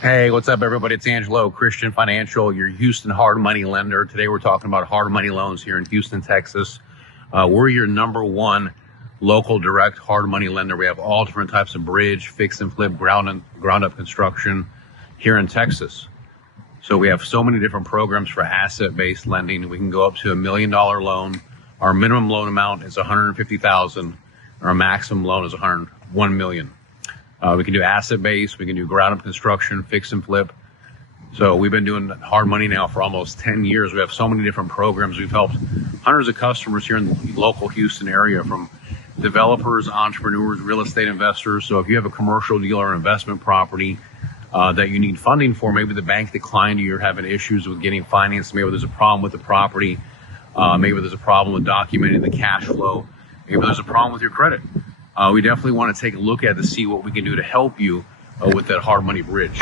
Hey, what's up, everybody? It's Angelo, Christian Financial, your Houston hard money lender. Today, we're talking about hard money loans here in Houston, Texas. We're your number one local direct hard money lender. We have all different types of bridge, fix and flip, ground up construction here in Texas. So we have so many different programs for asset-based lending. We can go up to $1 million loan. Our minimum loan amount is $150,000. Our maximum loan is $1 million. We can do asset-based, we can do ground-up construction, fix and flip. So we've been doing hard money now for almost 10 years. We have so many different programs. We've helped hundreds of customers here in the local Houston area, from developers, entrepreneurs, real estate investors. So if you have a commercial deal or investment property that you need funding for, maybe the bank declined you, you're having issues with getting financed, maybe there's a problem with the property, maybe there's a problem with documenting the cash flow, maybe there's a problem with your credit. We definitely want to take a look at it to see what we can do to help you with that hard money bridge.